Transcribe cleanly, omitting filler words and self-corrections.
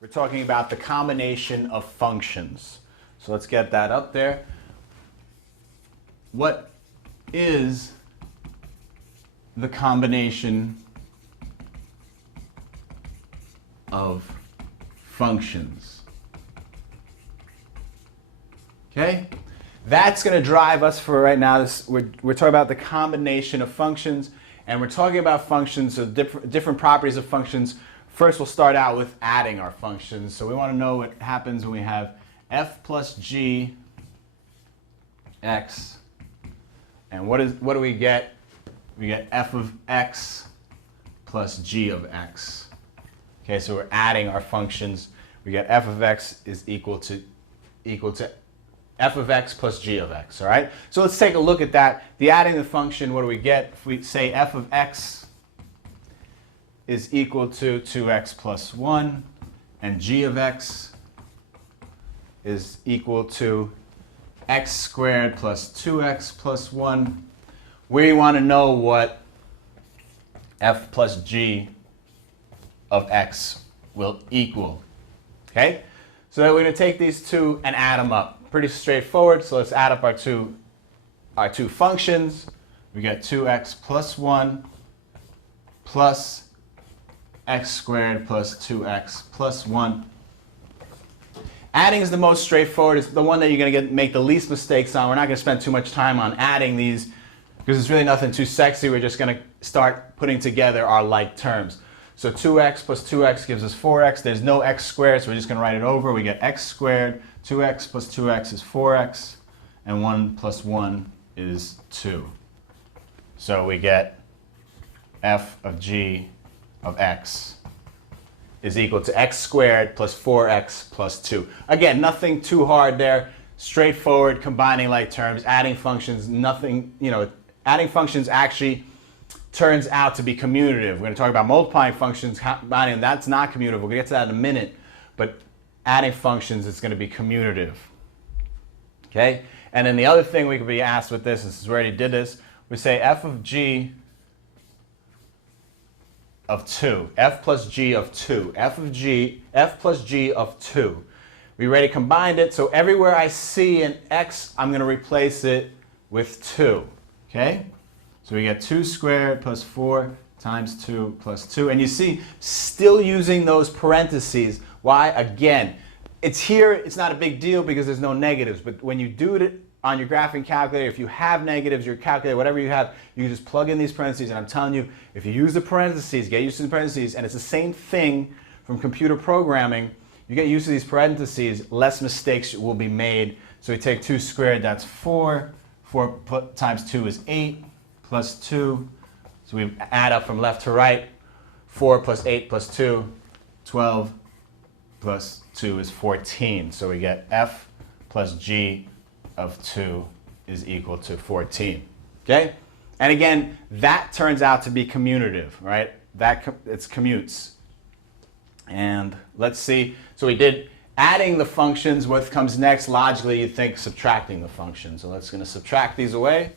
We're talking about the combination of functions. So let's get that up there. What is the combination of functions? Okay? That's going to drive us for right now. We're talking about the combination of functions, and we're talking about functions, so different properties of functions. First, we'll start out with adding our functions. So we want to know what happens when we have f plus g x, and what do we get? We get f of x plus g of x. Okay, so we're adding our functions. We get f of x is equal to f of x plus g of x, all right? So let's take a look at that. The adding the function, what do we get? If we say f of x is equal to 2x plus 1, and g of x is equal to x squared plus 2x plus 1, we want to know what f plus g of x will equal. Okay? So then we're going to take these two and add them up. Pretty straightforward. So let's add up our two functions. We get 2x plus 1 plus x squared plus 2x plus 1. Adding is the most straightforward. It's the one that you're going to make the least mistakes on. We're not going to spend too much time on adding these because it's really nothing too sexy. We're just going to start putting together our like terms. So 2x plus 2x gives us 4x. There's no x squared, so we're just going to write it over. We get x squared. 2x plus 2x is 4x. And 1 plus 1 is 2. So we get f of g of x is equal to x squared plus 4x plus 2. Again, nothing too hard there. Straightforward, combining like terms, adding functions, nothing, adding functions actually turns out to be commutative. We're going to talk about multiplying functions, combining them. That's not commutative. We're going to get to that in a minute. But adding functions is going to be commutative. Okay? And then the other thing we could be asked with this, since we already did this, we say f of g of 2, f plus g of 2, f plus g of 2. We already combined it, so everywhere I see an x, I'm going to replace it with 2. Okay? So we get 2 squared plus 4 times 2 plus 2. And you see, still using those parentheses. Why? Again, it's here, it's not a big deal because there's no negatives, but when you do it on your graphing calculator, if you have negatives, your calculator, whatever you have, you just plug in these parentheses, and I'm telling you, if you use the parentheses, get used to the parentheses, and it's the same thing from computer programming, you get used to these parentheses, less mistakes will be made. So we take 2 squared, that's 4. 4 times 2 is 8, plus 2. So we add up from left to right. 4 plus 8 plus 2, 12, plus 2 is 14. So we get f plus g of 2 is equal to 14. Okay? And again, that turns out to be commutative, right? It's commutes. And let's see. So we did adding the functions. What comes next? Logically, you'd think subtracting the functions. So let's going to subtract these away.